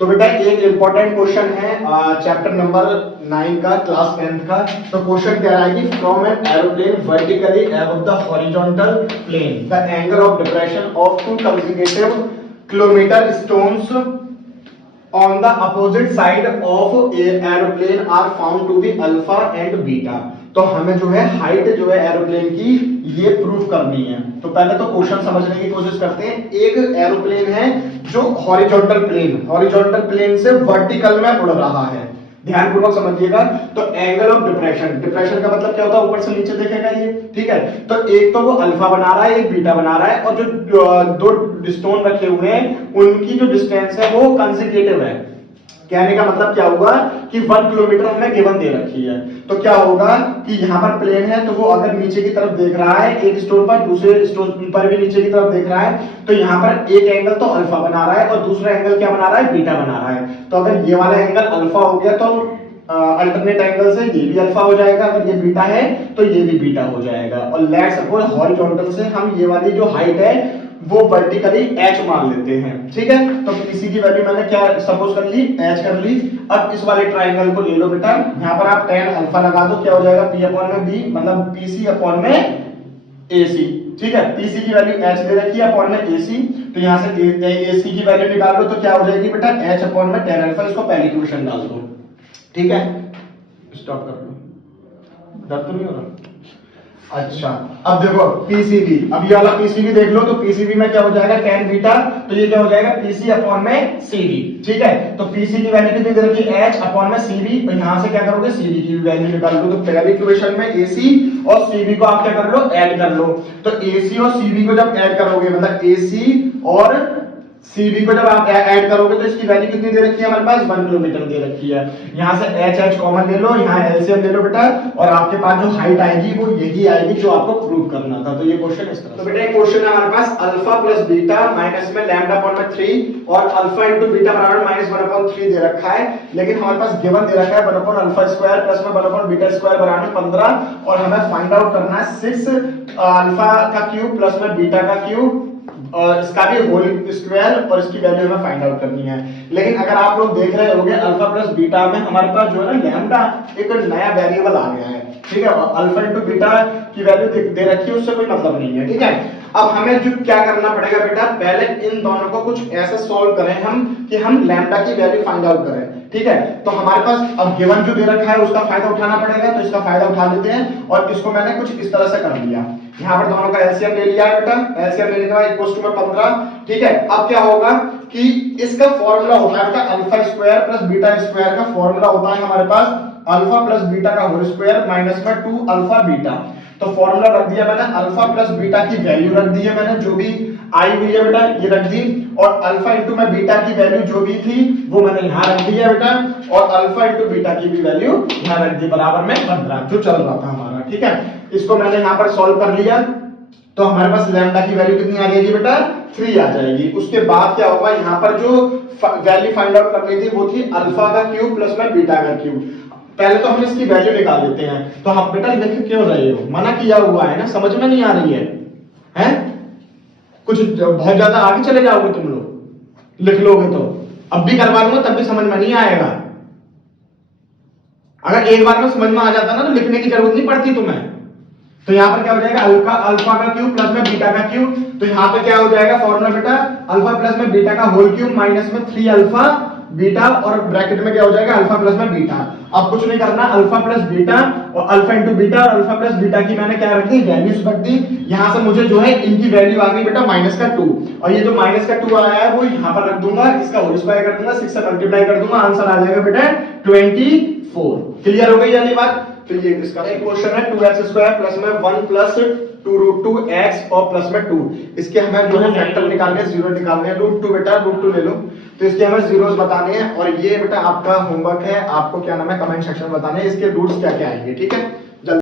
तो बेटा एक इंपॉर्टेंट क्वेश्चन है चैप्टर नंबर 9 का, क्लास 10th का। तो क्वेश्चन कह रहा है कि from an aeroplane vertically above the horizontal plane the angle of depression of two consecutive kilometre stones on the opposite side of aeroplane are found to be alpha and beta. तो हमें जो है height जो है aeroplane की ये proof करनी है। तो पहले तो क्वेश्चन समझने की कोशिश करते हैं। एक एरोप्लेन है जो हॉरिजॉन्टल प्लेन से वर्टिकल में उड़ रहा है, ध्यानपूर्वक समझिएगा। तो एंगल ऑफ डिप्रेशन का मतलब क्या होता है, ऊपर से नीचे देखेगा ये, ठीक है। तो एक तो वो अल्फा बना रहा है, एक बीटा बना रहा है, और जो दो स्टोन रखे हुए हैं उनकी जो डिस्टेंस है वो कंसेक्यूटिव है। कहने का मतलब क्या हुआ कि 1 किलोमीटर हमें गिवन दे रखी है। तो क्या होगा कि यहाँ पर प्लेन है, तो वो अगर नीचे की तरफ देख रहा है एक स्टोन पर, दूसरे स्टोन पर भी नीचे की तरफ देख रहा है, तो यहाँ पर एक एंगल तो अल्फा बना रहा है और दूसरा एंगल क्या बना रहा है, बीटा बना रहा है। तो अगर ये वाला एंगल अल्फा हो गया तो अल्टरनेट एंगल से ये भी अल्फा हो जाएगा, अगर ये बीटा है तो ये भी बीटा हो जाएगा। और लेट्स सपोज हॉरिजॉन्टल से हम ये वाली जो हाइट है वो वर्टिकली h मान लेते हैं, ठीक है। तो PC की वैल्यू मैंने क्या सपोज कर ली, h कर ली। अब इस वाले ट्राइंगल को ले लो बेटा, यहाँ पर आप tan अल्फा लगा दो, क्या हो जाएगा P अपॉन में B, मतलब PC अपॉन में AC, ठीक है। PC की वैल्यू h दे रखी है अपॉन में AC, तो यहाँ से AC की वैल्यू निकाल लो तो क्या हो जाएगी बेटा h अपॉन में tan अल्फा। इसको पहली इक्वेशन डाल दो, ठीक है। स्टॉप कर लो, दर्द तो नहीं हो रहा। अच्छा, अब देखो PCB, अब ये वाला PCB देख लो, तो PCB में क्या हो जाएगा tan बीटा, तो ये क्या हो जाएगा PC अपॉन में CD, ठीक है। तो PC की वैल्यू कितनी दे रखी है h अपॉन में CD, तो यहां से क्या करोगे CD की वैल्यू निकाल लो। तो पहली इक्वेशन में AC और CD को आप क्या कर लो, ऐड कर लो। तो AC और CD को जब ऐड करोगे, मतलब AC और CB को जब आप ऐड करोगे तो इसकी वैल्यू कितनी दे रखी है हमारे पास, 1 किलोमीटर दे रखी है। यहाँ से h कॉमन ले लो, यहाँ एलसीएम ले लो बेटा, और आपके पास जो हाइट आएगी वो यही आएगी जो आपको प्रूव करना था। तो ये क्वेश्चन इस तरह। तो बेटा एक क्वेश्चन है हमारे पास, अल्फा प्लस बीटा माइनस में लैम्डा अपॉन में 3 और अल्फा इनटू बीटा बराबर माइनस 1 अपॉन 3 दे रखा है। लेकिन हमारे पास गिवन दे रखा है 1 अपॉन अल्फा स्क्वायर प्लस में 1 अपॉन बीटा स्क्वायर बराबर 15, और हमें फाइंड आउट करना है 6 अल्फा का क्यूब प्लस में बीटा का क्यूब और इसका भी होल स्क्वायर, और इसकी वैल्यू हमें फाइंड आउट करनी है। लेकिन अगर आप लोग देख रहे होंगे अल्फा प्लस बीटा में हमारे पास जो है ना लैम्डा एक नया वेरिएबल आ गया है, ठीक है। अल्फा इनटू बीटा की वैल्यू दे रखी है, उससे कोई मतलब नहीं है, ठीक है। अब हमें जो क्या करना पड़ेगा बेटा, पहले इन दोनों को कुछ ऐसा सॉल्व करें हम कि हम लैम्डा की वैल्यू फाइंड आउट करें, ठीक है। तो हमारे पास अब गिवन जो दे रखा है उसका फायदा उठाना पड़ेगा, तो इसका फायदा उठा लेते हैं। और इसको मैंने कुछ इस तरह से कर लिया, यहाँ पर दोनों का एलसीएम ले लिया है बेटा, एलसीएम लेने के बाद इक्वल्स टू में 15, ठीक है। अब क्या होगा कि इसका फॉर्मूला होता है बेटा alpha square plus beta square का फॉर्मूला होता है हमारे पास अल्फा प्लस बीटा का होल स्क्वायर माइनस में 2 अल्फा बीटा। तो फॉर्मूला रख दिया मैंने, अल्फा प्लस बीटा की वैल्यू रख दी है मैंने, जो भी आई हुई है बेटा ये रख दी, और अल्फा इंटू में बीटा की वैल्यू जो भी थी वो मैंने यहाँ रख दी है बेटा, और अल्फा इंटू बीटा की भी वैल्यू यहाँ रख दी बराबर में 15 जो चल रहा था हमारा, ठीक है। इसको मैंने यहाँ पर सॉल्व कर लिया, तो हमारे पास लैम्डा की वैल्यू कितनी आ जाएगी बेटा, 3 आ जाएगी। उसके बाद क्या होगा, यहाँ पर जो वैल्यू फाइंड आउट करनी थी वो थी अल्फा का क्यूब प्लस में बीटा का क्यूब। पहले तो हम इसकी वैल्यू निकाल लेते हैं। तो हम बेटा लिख क्यों रहे हो, मना किया हुआ है ना, समझ में नहीं आ रही है, हैं? कुछ बहुत ज्यादा आगे चले जाओगे तुम लोग, लिख लोगे तो अब भी करवा लूंगा तब भी समझ में नहीं आएगा। अगर एक बार में समझ में आ जाता ना तो लिखने की जरूरत नहीं पड़ती तुम्हें। तो यहाँ पर क्या हो जाएगा, अल्फा का क्यूब प्लस में बीटा का क्यूब, तो यहाँ पे क्या हो जाएगा फॉर्मूला बेटा अल्फा प्लस में बीटा का होल क्यूब माइनस में 3 अल्फा बीटा, और ब्रैकेट में क्या हो जाएगा अल्फा प्लस में बीटा। अब कुछ नहीं करना, अल्फा प्लस बीटा और अल्फा इंटू बीटा, और अल्फा प्लस बीटा की मैंने क्या रख दी, वैल्यूज रख दी। यहाँ से मुझे जो है इनकी वैल्यू आ गई बेटा माइनस का 2, और ये जो माइनस का 2 आया है वो यहाँ पर रख दूंगा, इसका होल स्क्वायर कर दूंगा, 6 से मल्टीप्लाई कर दूंगा, आंसर आ जाएगा बेटा 24। क्लियर हो गई वाली बात। तो ये इसका एक क्वेश्चन है 2x स्क्वायर प्लस में 1 प्लस 2 रूट 2 x और प्लस में 2, इसके हमें जो है फैक्टर निकालने हैं, जीरो निकालने हैं। रूट 2 बेटा रूट 2 ले लो, तो इसके हमें जीरोस बताने हैं, और ये बेटा आपका होमवर्क है, आपको क्या नाम है कमेंट सेक्शन में बताने हैं इसके रूट्स क्या क्या आएंगे, ठीक है।